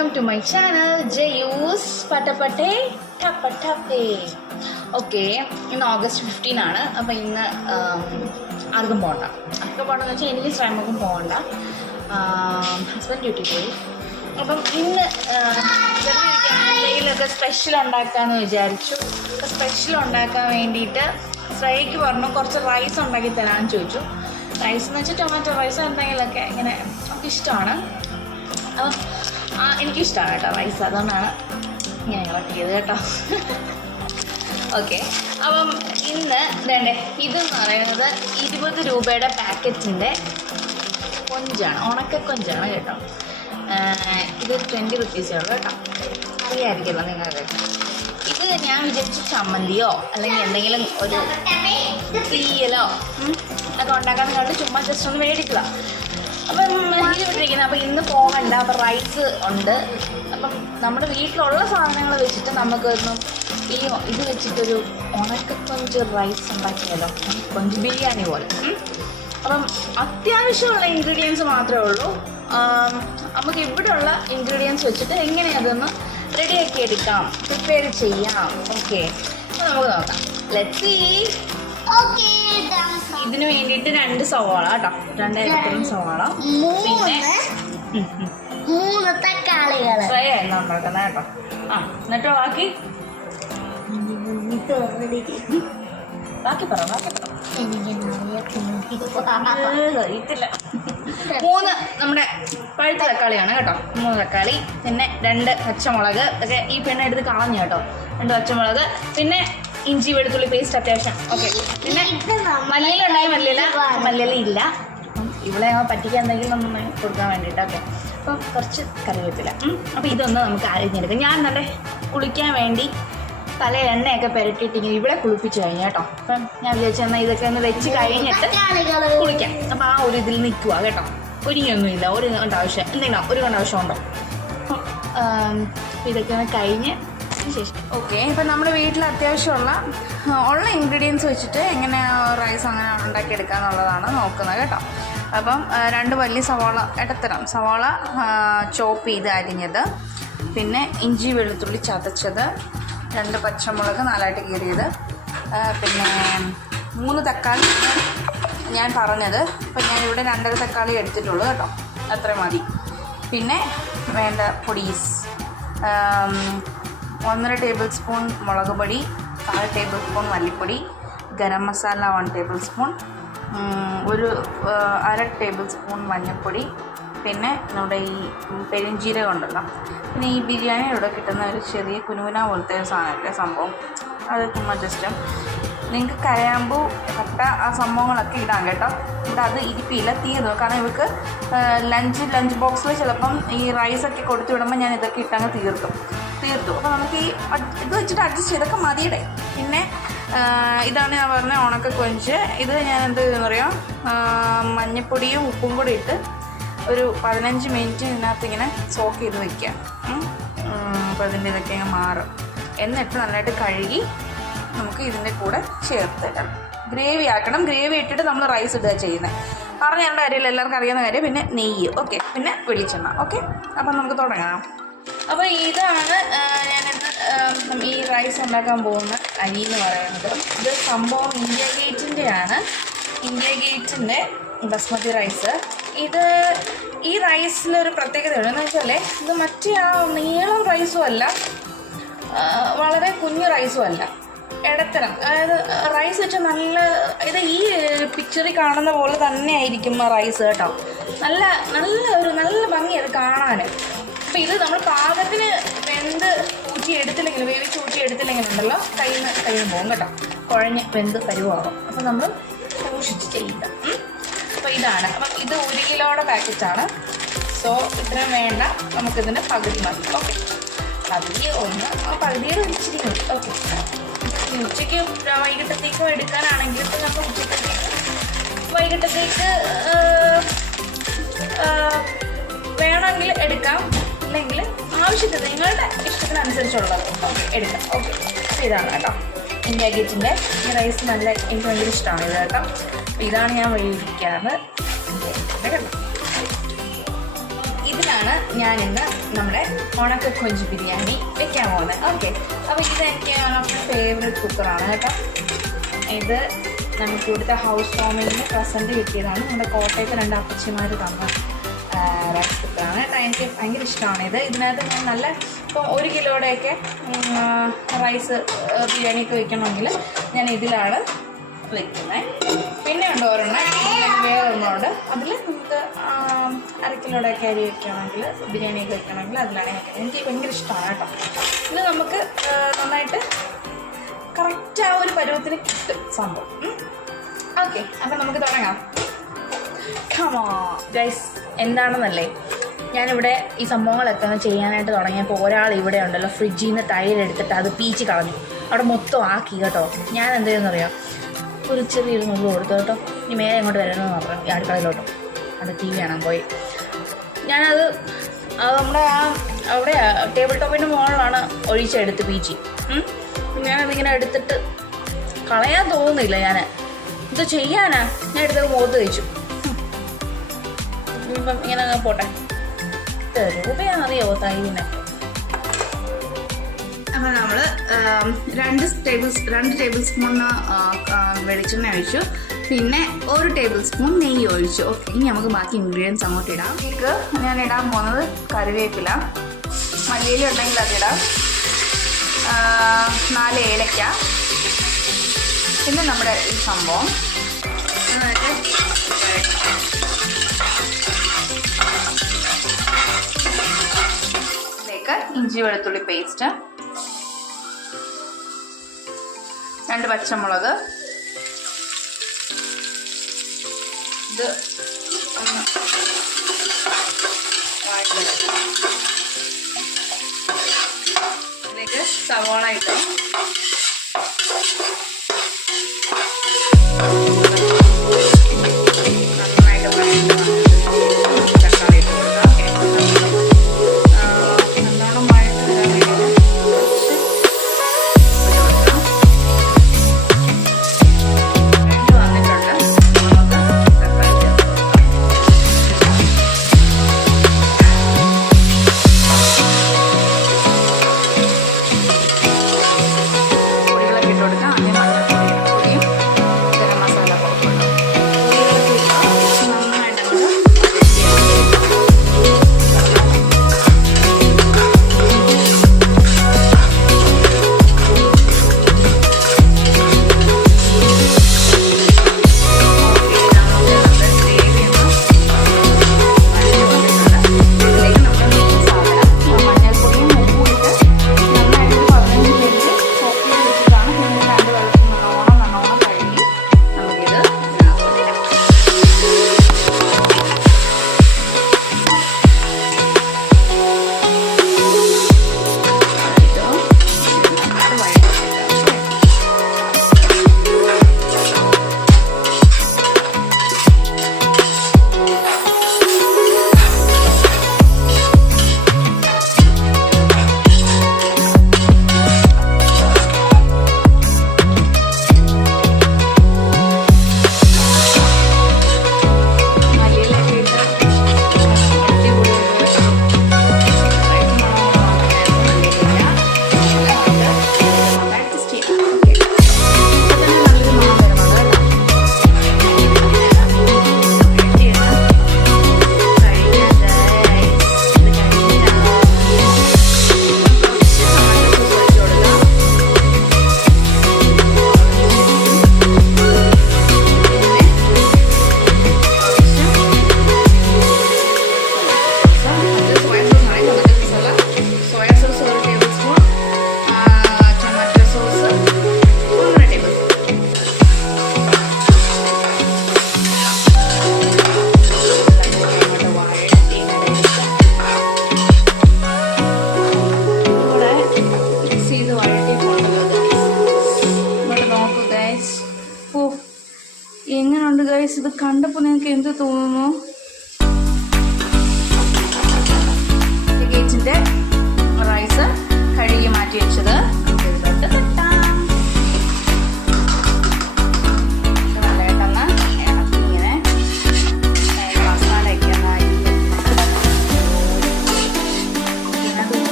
Welcome to my channel ജയൂസ് പട്ടപ്പട്ടെ ടപ്പട്ടപ്പേ. ഓക്കെ, ഇന്ന് ഓഗസ്റ്റ് 15 ആണ്. അപ്പം ഇന്ന് ആർക്കും പോകണ്ട. ആർക്കും പോകണമെന്ന് വെച്ചാൽ എനിക്ക് ശ്രമക്കും പോകണ്ട. ഹസ്ബൻഡ് ഡ്യൂട്ടി പോയി. അപ്പം ഇന്ന് എന്തെങ്കിലുമൊക്കെ സ്പെഷ്യൽ ഉണ്ടാക്കാമെന്ന് വിചാരിച്ചു. അപ്പം സ്പെഷ്യൽ ഉണ്ടാക്കാൻ വേണ്ടിയിട്ട് ശ്രേയയ്ക്ക് പറഞ്ഞു കുറച്ച് റൈസ് ഉണ്ടാക്കി തരാമെന്ന് ചോദിച്ചു. റൈസ് എന്ന് വെച്ചാൽ ടൊമാറ്റോ റൈസ് എന്തെങ്കിലുമൊക്കെ ഇങ്ങനെ നമുക്ക് ഇഷ്ടമാണ്. അപ്പം എനിക്കിഷ്ടമാണ് കേട്ടോ റൈസ്, അതുകൊണ്ടാണ് ഞാൻ ഇളക്കിയത് കേട്ടോ. ഓക്കെ, അപ്പം ഇന്ന് വേണ്ടേ ഇതെന്ന് പറയുന്നത് 20 രൂപയുടെ പാക്കറ്റിൻ്റെ കൊഞ്ചാണ്, ഉണക്കക്കൊഞ്ചാണ് കേട്ടോ. ഇത് 20 റുപ്പീസേ ഉള്ളൂ കേട്ടോ. അറിയാമായിരിക്കുമല്ലോ നിങ്ങൾക്ക്. ഇത് ഞാൻ വിചാരിച്ചു ചമ്മന്തിയോ അല്ലെങ്കിൽ എന്തെങ്കിലും ഒരു തീയലോ ഒക്കെ ഉണ്ടാക്കാൻ കണ്ട് ചുമ്മാ ജസ്റ്റ് ഒന്ന് മേടിക്കുക. അപ്പം ഇരിക്കുന്നത്. അപ്പം ഇന്ന് പോകണ്ട. അപ്പം റൈസ് ഉണ്ട്. അപ്പം നമ്മുടെ വീട്ടിലുള്ള സാധനങ്ങൾ വെച്ചിട്ട് നമുക്കൊന്നും ഇത് വെച്ചിട്ടൊരു ഉണക്കക്കൊഞ്ച് റൈസ് ഉണ്ടാക്കിയാലോ, കൊഞ്ച് ബിരിയാണി പോലെ. അപ്പം അത്യാവശ്യമുള്ള ഇൻഗ്രീഡിയൻസ് മാത്രമേ ഉള്ളൂ. നമുക്ക് ഇവിടെയുള്ള ഇൻഗ്രീഡിയൻസ് വെച്ചിട്ട് എങ്ങനെ അതൊന്ന് റെഡിയാക്കി എടുക്കാം, പ്രിപ്പയർ ചെയ്യാം. ഓക്കെ, അപ്പോൾ നമുക്ക് നോക്കാം. Let's see. ഇതിന് വേണ്ടിയിട്ട് 2 സവാള കേട്ടോ, 2 സവാള, പിന്നെ 3 തക്കാളികൾ എന്നാ ഉണ്ടാക്കുന്നത് കേട്ടോ. എന്നിട്ടോ ബാക്കി പറ. അറിയത്തില്ല. 3 നമ്മുടെ പഴുത്ത തക്കാളിയാണ് കേട്ടോ. 3 തക്കാളി, പിന്നെ 2 പച്ചമുളക് ഒക്കെ ഈ പെണ്ണ എടുത്ത് കളഞ്ഞു കേട്ടോ. 2 പച്ചമുളക്, പിന്നെ ഇഞ്ചി വെളുത്തുള്ളി പേസ്റ്റ് അത്യാവശ്യം. ഓക്കെ, പിന്നെ മല്ലിയില ഉണ്ടായി. മല്ലിയില ഇല്ല. ഇവിടെ പറ്റിക്കാൻ എന്തെങ്കിലും ഒന്ന് കൊടുക്കാൻ വേണ്ടിയിട്ട്. ഓക്കെ, അപ്പം കുറച്ച് കറിവേപ്പില. അപ്പം ഇതൊന്ന് നമുക്ക് അരിഞ്ഞെടുക്കാം. ഞാൻ തന്നെ കുളിക്കാൻ വേണ്ടി തലയിൽ എണ്ണയൊക്കെ പുരട്ടിയിട്ട് ഇങ്ങനെ ഇവിടെ കുളിപ്പിച്ച് കഴിഞ്ഞു കേട്ടോ. അപ്പം ഞാൻ വിചാരിച്ചു എന്നാൽ ഇതൊക്കെ ഒന്ന് വെച്ച് കഴിഞ്ഞിട്ട് കുളിക്കാം. അപ്പം ആ ഒരു ഇതിൽ നിൽക്കുക കേട്ടോ. ഒരുങ്ങിയൊന്നുമില്ല, ഒരു കൊണ്ട് ആവശ്യം എന്തെങ്കിലും ഒരു കൊണ്ട് ആവശ്യമുണ്ടോ. അപ്പം ഇതൊക്കെ ഒന്ന് കഴിഞ്ഞ് ശേഷം ഓക്കെ. ഇപ്പം നമ്മുടെ വീട്ടിൽ അത്യാവശ്യമുള്ള ഇൻഗ്രീഡിയൻസ് വെച്ചിട്ട് എങ്ങനെ റൈസ് അങ്ങനെ ഉണ്ടാക്കിയെടുക്കാന്നുള്ളതാണ് നോക്കുന്നത് കേട്ടോ. അപ്പം 2 വലിയ സവാള, ഇടത്തരം സവാള ചോപ്പ് ചെയ്ത് അരിഞ്ഞത്, പിന്നെ ഇഞ്ചി വെളുത്തുള്ളി ചതച്ചത്, 2 പച്ചമുളക് 4ആയിട്ട് കീറിയത്, പിന്നെ 3 തക്കാളി ഞാൻ പറഞ്ഞത്. അപ്പം ഞാനിവിടെ 2.5 തക്കാളി എടുത്തിട്ടുള്ളൂ കേട്ടോ, അത്ര മതി. പിന്നെ വേണ്ട പൊടീസ് 1.5 ടേബിൾ സ്പൂൺ മുളക് പൊടി, 1/4 ടേബിൾ സ്പൂൺ മല്ലിപ്പൊടി, garam masala 1 table spoon, 1/2 table spoon മഞ്ഞൾപ്പൊടി, പിന്നെ നമ്മുടെ ഈ പെരുംജീരകം ഉണ്ടല്ലോ, പിന്നെ ഈ ബിരിയാണിയുടെ കിട്ടുന്ന ഒരു ചെറിയ കുനുകുന പോലത്തെ ഒരു സാധനമല്ലേ സംഭവം, അത് ചുമ്മാ ജസ്റ്റ് നിങ്ങൾക്ക് കരയാമ്പൂ കട്ട ആ സംഭവങ്ങളൊക്കെ ഇടാം കേട്ടോ. ഇവിടെ അത് ഇരിപ്പില്ല, തീർന്നു. കാരണം ഇവർക്ക് ലഞ്ച് ബോക്സിൽ ചിലപ്പം ഈ റൈസൊക്കെ കൊടുത്തു വിടുമ്പോൾ ഞാൻ ഇതൊക്കെ ഇട്ടങ്ങ് തീർത്തു. അപ്പോൾ നമുക്ക് ഈ ഇത് വെച്ചിട്ട് അഡ്ജസ്റ്റ് ചെയ്തൊക്കെ മതിയുടെ. പിന്നെ ഇതാണ് ഞാൻ പറഞ്ഞ ഉണക്കക്കൊഞ്ച്. ഇത് ഞാൻ എന്ത് ചെയ്യുമെന്ന് അറിയാം, മഞ്ഞൾപ്പൊടിയും ഉപ്പും കൂടി ഇട്ട് ഒരു 15 മിനിറ്റ് ഇതിനകത്ത് ഇങ്ങനെ സോക്ക് ചെയ്ത് വയ്ക്കുക. അപ്പോൾ അതിൻ്റെ ഇതൊക്കെ അങ്ങ് മാറും. എന്നിട്ട് നല്ലതായിട്ട് കഴുകി നമുക്ക് ഇതിൻ്റെ കൂടെ ചേർത്തിടാം. ഗ്രേവി ആക്കണം. ഗ്രേവി ഇട്ടിട്ട് നമ്മൾ റൈസ് ഇടുക ചെയ്യുന്നത്. പറഞ്ഞ ഞങ്ങളുടെ കാര്യമില്ല, എല്ലാവർക്കും അറിയാവുന്ന കാര്യം. പിന്നെ നെയ്യ്, ഓക്കെ, പിന്നെ വെളിച്ചെണ്ണ. ഓക്കെ, അപ്പം നമുക്ക് തുടങ്ങാം. അപ്പോൾ ഇതാണ് ഞാനിന്ന് ഈ റൈസ് ഉണ്ടാക്കാൻ പോകുന്ന അരി എന്ന് പറയുന്നത്. ഇത് സംഭവം ഇന്ത്യ ഗേറ്റിൻ്റെയാണ്, ഇന്ത്യ ഗേറ്റിൻ്റെ ബസ്മതി റൈസ്. ഈ റൈസിലൊരു പ്രത്യേകതയുണ്ട്. എന്ന് വെച്ചാൽ ഇത് മറ്റേ ആ നീളം റൈസും അല്ല, വളരെ കുഞ്ഞു റൈസും അല്ല, ഇടത്തരം. അതായത് റൈസ് വെച്ചാൽ നല്ല ഈ പിക്ചറിൽ കാണുന്ന പോലെ തന്നെ ആയിരിക്കും ആ റൈസ് കേട്ടോ. നല്ല ഭംഗി അത് കാണാൻ. അപ്പോൾ ഇത് നമ്മൾ പാകത്തിന് വേവിച്ച് ഊറ്റി എടുത്തില്ലെങ്കിൽ ഉണ്ടല്ലോ കയ്യിൽ നിന്ന് പോകും കേട്ടോ. കുഴഞ്ഞ് വെന്ത് പരുവാകും. അപ്പോൾ നമ്മൾ സൂക്ഷിച്ച് ചെയ്യുക. അപ്പോൾ ഇതാണ്. അപ്പം ഇത് 1 കിലോയുടെ പാക്കറ്റാണ്. സോ ഇത്രയും വേണ്ട, നമുക്കിതിൻ്റെ പകുതി മതി. ഓക്കെ, പകുതിയുടെ ഇച്ചിരി മതി. ഓക്കെ, ഉച്ചയ്ക്ക് വൈകിട്ടത്തേക്കും എടുക്കാനാണെങ്കിൽ ഇപ്പോൾ നമ്മൾ വൈകിട്ടത്തേക്ക് വേണമെങ്കിൽ എടുക്കാം, അല്ലെങ്കിൽ ആവശ്യത്തിന് നിങ്ങളുടെ ഇഷ്ടത്തിനനുസരിച്ചുള്ളത് ഓക്കെ എടുക്കാം. ഓക്കെ, അപ്പോൾ ഇതാണ് കേട്ടോ ഇന്ത്യ ഗേറ്റിൻ്റെ ഈ റൈസ്. എനിക്ക് ഭയങ്കര ഇഷ്ടമാണ് ഇത് കേട്ടോ. അപ്പോൾ ഇതാണ് ഞാൻ വേവിക്കാറ് കേട്ടോ. ഇതിലാണ് ഞാനിന്ന് നമ്മുടെ ഉണക്ക കൊഞ്ച് ബിരിയാണി വെക്കാൻ പോകുന്നത്. ഓക്കെ, അപ്പോൾ ഇത് എനിക്ക് നമ്മുടെ ഫേവറേറ്റ് കുക്കറാണ് കേട്ടോ. ഇത് നമുക്ക് ഇവിടുത്തെ ഹൗസ് വാമിങ്ങിന് പ്രസൻറ്റ് കിട്ടിയതാണ്. നമ്മുടെ കോട്ടയത്ത് 2 അപ്പച്ചിമാർ തന്ന റൈസ് കുക്കറാണ് കേട്ടോ. എനിക്ക് ഭയങ്കര ഇഷ്ടമാണ് ഇത്. ഇതിനകത്ത് ഞാൻ നല്ല ഇപ്പം 1 കിലോയുടെയൊക്കെ റൈസ് ബിരിയാണിയൊക്കെ വെക്കണമെങ്കിൽ ഞാൻ ഇതിലാണ് വെക്കുന്നത്. പിന്നെ ഉണ്ട് വേറൊരെണ്ണമുണ്ട്, അതിൽ നമുക്ക് 1/2 കിലോയുടെയൊക്കെ അരി വെക്കുകയാണെങ്കിൽ ബിരിയാണിയൊക്കെ വെക്കണമെങ്കിൽ അതിലാണ് വെക്കുന്നത്. എനിക്ക് ഭയങ്കര ഇഷ്ടമാണ് കേട്ടോ. ഇത് നമുക്ക് നന്നായിട്ട് കറക്റ്റ് ആ ഒരു പരുവത്തിന് കിട്ടും സംഭവം. ഓക്കെ, അപ്പം നമുക്ക് തുടങ്ങാം. കമോ ഗൈസ്, എന്താണെന്നല്ലേ, ഞാനിവിടെ ഈ സംഭവങ്ങളൊക്കെ ചെയ്യാനായിട്ട് തുടങ്ങിയപ്പോൾ ഒരാൾ ഇവിടെ ഉണ്ടല്ലോ ഫ്രിഡ്ജിൽ നിന്ന് തൈര് എടുത്തിട്ട് അത് പീച്ച് കളഞ്ഞു, അവിടെ മൊത്തം ആക്കി കേട്ടോ. ഞാൻ എന്തെയ്തെന്നറിയാം, ഒരു ചെറിയൊരു നുള്ളു കൊടുത്തു കേട്ടോ. ഇനി മേലെ ഇങ്ങോട്ട് വരണമെന്ന് പറഞ്ഞു ഈ അടുക്കളയിലോട്ടോ. അത് TV കാണാൻ പോയി. ഞാനത് നമ്മുടെ അവിടെ ടേബിൾ ടോപ്പിൻ്റെ മുകളിലാണ് ഒഴിച്ചെടുത്ത് പീച്ച്. ഞാനതിങ്ങനെ എടുത്തിട്ട് കളയാൻ തോന്നുന്നില്ല. ഞാൻ ഇത് ചെയ്യാനാ, ഞാൻ എടുത്തത് മുഖത്ത് കഴിച്ചു. ഇപ്പം ഇങ്ങനെ പോട്ടെ. രൂപയാണെന്നറിയാവോ തൈരിനെ? അപ്പം നമ്മൾ 2 ടേബിൾ സ്പൂൺ വെളിച്ചെണ്ണ ഒഴിച്ചു, പിന്നെ 1 ടേബിൾ സ്പൂൺ നെയ്യ് ഒഴിച്ചു. ഓക്കെ, ഇനി നമുക്ക് ബാക്കി ഇൻഗ്രീഡിയൻസ് അങ്ങോട്ട് ഇടാം. ഇതിലേക്ക് ഞാൻ ഇടാൻ പോകുന്നത് കറിവേപ്പില, മല്ലിയില ഉണ്ടെങ്കിൽ അതിടാം, 4 ഏലക്ക, പിന്നെ നമ്മുടെ ഈ സംഭവം ഇതിലേക്ക് ഇഞ്ചി വെളുത്തുള്ളി പേസ്റ്റ്, 2 പച്ചമുളക്, ഇത് ഒന്ന് ഇതിലേക്ക് സവോള ഇട്ടോ,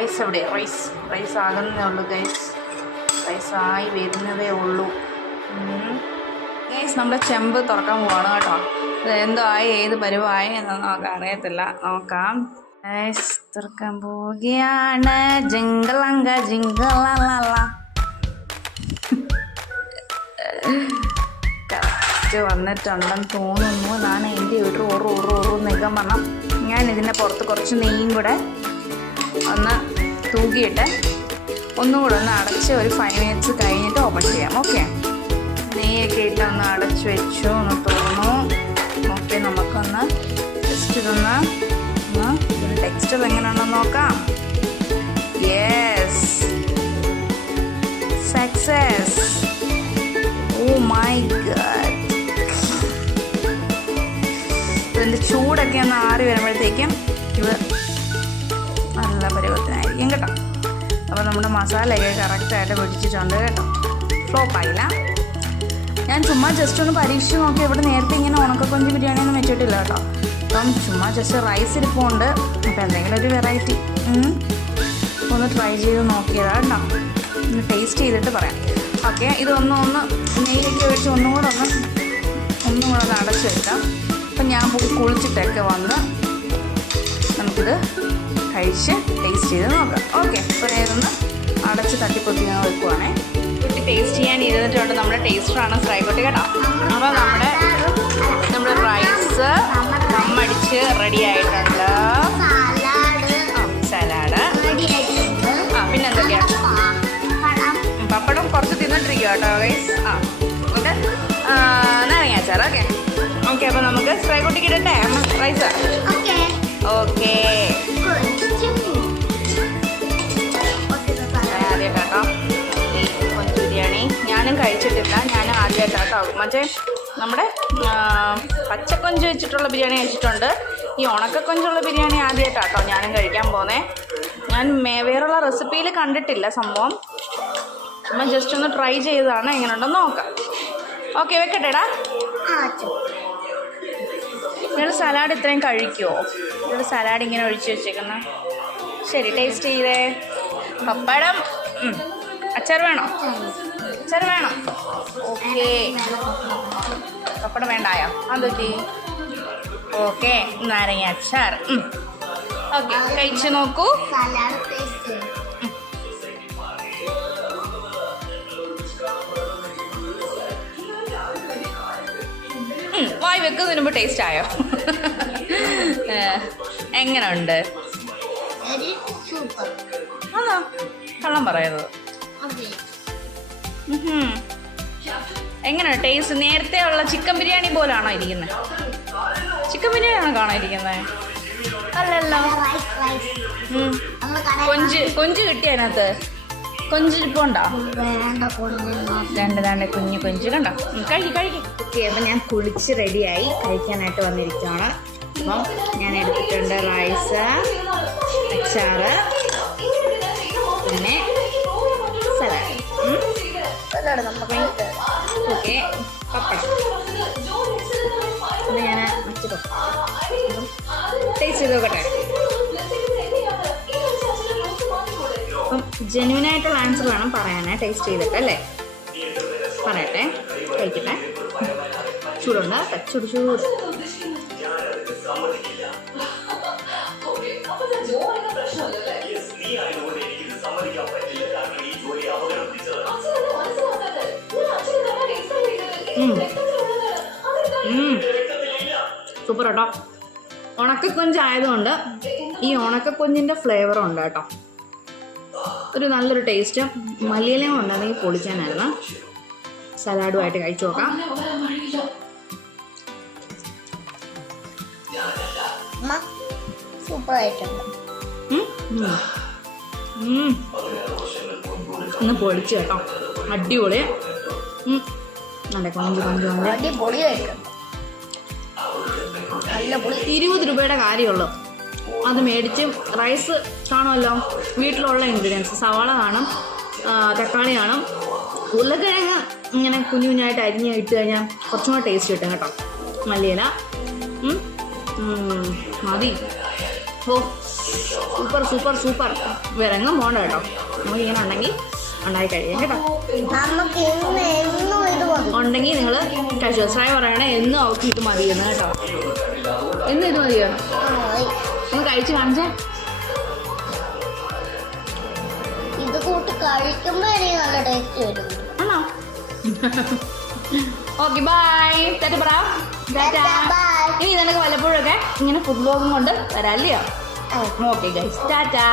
റൈസ് എവിടെ? റൈസ് ആകുന്നതേ ഉള്ളൂ ഗൈസ്. റൈസായി വരുന്നതേ ഉള്ളൂ ഗൈസ്. നമ്മുടെ ചെമ്പ് തുറക്കാൻ പോവാണ് കേട്ടോ. എന്തോ ആയി, ഏത് പരുവായി എന്നൊന്നും നമുക്ക് അറിയത്തില്ല. നോക്കാം ഗൈസ്. തുറക്കാൻ പോവുകയാണ്. ജിങ്കളങ്ക ജിങ്കള കറക്റ്റ് വന്നിട്ടുണ്ടെന്ന് തോന്നുന്നു. ഞാൻ എൻ്റെ ഒരു ഓറു നിൽക്കാൻ പറഞ്ഞാൽ ഞാൻ ഇതിൻ്റെ പുറത്ത് കുറച്ച് നെയ്യും കൂടെ ഒന്ന് തൂക്കിയിട്ട് ഒന്നുകൂടെ ഒന്ന് അടച്ച് ഒരു 5 minutes കഴിഞ്ഞിട്ട് ഓപ്പൺ ചെയ്യാം. ഓക്കെ, നെയ്യൊക്കെ ഇട്ട് ഒന്ന് അടച്ച് വെച്ചു എന്ന് തോന്നുന്നു. ഓക്കെ, നമുക്കൊന്ന് ജസ്റ്റ് ഇതൊന്ന് ടെക്സ്ചർ എങ്ങനെയാണെന്ന് നോക്കാം. Yes, success. Oh my god. ഇതിൻ്റെ ചൂടൊക്കെ ഒന്ന് ആറി വരുമ്പോഴത്തേക്കും ഇത് നല്ല പരുവത്തിനായിരിക്കും കേട്ടോ. അപ്പോൾ നമ്മുടെ മസാലയൊക്കെ കറക്റ്റായിട്ട് പിടിച്ചിട്ടുണ്ട് കേട്ടോ. ഫ്ലോപ്പായില്ല. ഞാൻ ചുമ്മാ ജസ്റ്റ് ഒന്ന് പരീക്ഷിച്ച് നോക്കി. ഇവിടെ നേരത്തെ ഇങ്ങനെ ഉണക്കക്കൊഞ്ച് ബിരിയാണിയൊന്നും വെച്ചിട്ടില്ല കേട്ടോ. അപ്പം ചുമ്മാ ജസ്റ്റ് റൈസ് ഇരിപ്പുണ്ട്. അപ്പോൾ എന്തെങ്കിലും ഒരു വെറൈറ്റി ഒന്ന് ട്രൈ ചെയ്ത് നോക്കിയതാണ് കേട്ടോ. ഒന്ന് ടേസ്റ്റ് ചെയ്തിട്ട് പറയാം. ഓക്കെ, ഇതൊന്ന് നെയ്യൊക്കെ ഒഴിച്ച് ഒന്നുകൂടെ ഒന്ന് അടച്ച് വെക്കാം. അപ്പം ഞാൻ കുളിച്ചിട്ടൊക്കെ വന്ന് നമുക്കിത് കഴിച്ച് ടേസ്റ്റ് ചെയ്ത് നോക്കാം. ഓക്കെ, അപ്പോൾ ഞാനൊന്ന് അടച്ച് തട്ടിപ്പൊത്തി ഞാൻ വെക്കുവാണേ. കുട്ടി ടേസ്റ്റ് ചെയ്യാൻ ഇരുന്നിട്ടുണ്ട്. നമ്മുടെ ടേസ്റ്ററാണ് ശ്രീകുട്ടി കേട്ടോ. അപ്പോൾ നമ്മുടെ റൈസ് ദമ്മടിച്ച് റെഡി ആയിട്ടുണ്ട്. സലാഡ്. പിന്നെ എന്തൊക്കെയാ? പപ്പടം കുറച്ച് തിന്നിട്ടിരിക്കുക കേട്ടോ ഗൈസ്. ഓക്കെ, നാരങ്ങാച്ചാർ. ഓക്കെ, അപ്പോൾ നമുക്ക് ശ്രീകുട്ടിക്ക് ഇടട്ടെ റൈസ്. ഓക്കെ, ആദ്യമായിട്ടാട്ടോ ഈ കൊഞ്ച് ബിരിയാണി. ഞാനും കഴിച്ചിട്ടില്ല. ഞാൻ ആദ്യമായിട്ടാട്ടോ. മറ്റേ നമ്മുടെ പച്ചക്കൊഞ്ച് വെച്ചിട്ടുള്ള ബിരിയാണി കഴിച്ചിട്ടുണ്ട്. ഈ ഉണക്കക്കൊഞ്ചുള്ള ബിരിയാണി ആദ്യമായിട്ടാട്ടോ ഞാനും കഴിക്കാൻ പോകുന്നത്. ഞാൻ വേറെയുള്ള റെസിപ്പിയിൽ കണ്ടിട്ടില്ല സംഭവം. നമ്മൾ ജസ്റ്റ് ഒന്ന് ട്രൈ ചെയ്തതാണ്. എങ്ങനെയുണ്ടെന്ന് നോക്കാം. ഓക്കെ, വെക്കട്ടെടാ. നിങ്ങൾ സലാഡ് ഇത്രയും കഴിക്കുമോ? നിങ്ങൾ സലാഡ് ഇങ്ങനെ ഒഴിച്ച് വെച്ചേക്കുന്ന. ശരി, ടേസ്റ്റ് ചെയ്തേ. പപ്പടം. അച്ചാർ വേണോ? അച്ചാർ വേണം. ഓക്കെ, പപ്പടം വേണ്ടായോ? അതൊക്കെ ഓക്കെ. നാരങ്ങ അച്ചാർ. ഓക്കെ, കഴിച്ച് നോക്കൂ. വായി വെക്കുന്നതിന് മുമ്പ് ടേസ്റ്റ് ആയോ? എങ്ങനെയുണ്ട്? ആണോ? കള്ളം പറയുന്നത്. എങ്ങനെയാണ് ടേസ്റ്റ്? നേരത്തെ ഉള്ള ചിക്കൻ ബിരിയാണി പോലാണോ ഇരിക്കുന്നത്? ചിക്കൻ ബിരിയാണിയാണോ കാണാൻ ഇരിക്കുന്നത്? അല്ലല്ലോ. കൊഞ്ച് കിട്ടിയ അതിനകത്ത് കൊഞ്ച് ഇരിപ്പുണ്ടോ? രണ്ട് കുഞ്ഞു കൊഞ്ച് കണ്ടോ? കഴിക്കും. ഓക്കെ, അപ്പം ഞാൻ കുളിച്ച് റെഡിയായി കഴിക്കാനായിട്ട് വന്നിരിക്കുകയാണ്. അപ്പം ഞാൻ എടുത്തിട്ടുണ്ട് റൈസ്, അച്ചാറ്, പിന്നെ സലാഡ്. ഓക്കെ, പപ്പടം. പിന്നെ ഞാൻ വെച്ചിട്ടോ ടേസ്റ്റ് ചെയ്ത് നോക്കട്ടെ. അപ്പം ജെന്യൂനായിട്ടുള്ള ആൻസർ വേണം പറയാനേ. ടേസ്റ്റ് ചെയ്തിട്ട് അല്ലേ? പറയട്ടെ. കഴിക്കട്ടെ. ചൂടുണ്ട്. ചൂട്. സൂപ്പർ കേട്ടോ. ഉണക്കക്കൊഞ്ചായതുകൊണ്ട് ഈ ഉണക്കക്കൊഞ്ചിൻ്റെ ഫ്ലേവറും ഉണ്ട് കേട്ടോ. ഒരു നല്ലൊരു ടേസ്റ്റ്. മല്ലിയിലയും ഉണ്ടെങ്കിൽ പൊളിക്കാനായിരുന്നു. സലാഡുമായിട്ട് കഴിച്ചു നോക്കാം. സൂപ്പർ ആയിട്ടുണ്ട്. ഒന്ന് പൊളിച്ചു കേട്ടോ. അടിപൊളി. നല്ല കൊഞ്ച് അടിപൊളിയായിട്ടുണ്ട്. 20 രൂപയുടെ കാര്യമുള്ളൂ. അത് മേടിച്ച് റൈസ് കാണുമല്ലോ. വീട്ടിലുള്ള ഇൻഗ്രീഡിയൻസ് സവാള കാണും, തക്കാളി കാണും, ഉരുളക്കിഴങ്ങ് ഇങ്ങനെ കുഞ്ഞു കുഞ്ഞായിട്ട് അരിഞ്ഞ് ഇട്ട് കഴിഞ്ഞാൽ കുറച്ചും കൂടെ ടേസ്റ്റ് കിട്ടും കേട്ടോ. മല്ലിയില മതി. ഓ സൂപ്പർ സൂപ്പർ സൂപ്പർ. വിറങ്ങും പോകണ്ട കേട്ടോ, നമുക്ക് ഇങ്ങനെ ഉണ്ടെങ്കിൽ ഉണ്ടായി കഴിയാം കേട്ടോ. നമുക്ക് എന്നും ഇത് മതി. ഉണ്ടെങ്കിൽ നിങ്ങൾ കഴിച്ചോ. സായി പറയണേ എന്നും അവർക്ക് ഇത് മതിയെന്ന് കേട്ടോ. എന്നും ഇത് മതിയോ? ഒന്ന് കഴിച്ച് കാണിച്ചേ. ഇത് കൂട്ടി കഴിക്കുമ്പോ എനിക്ക് നല്ല ടേസ്റ്റ് വരും. ആണോ? Okay bye. ടാറ്റ പറ. Bye. ഇനി നിനക്ക് വല്ലപ്പോഴൊക്കെ ഇങ്ങനെ ഫുഡ് വ്ലോഗും കൊണ്ട് വരാം അല്ലയോ? Okay guys, Tata.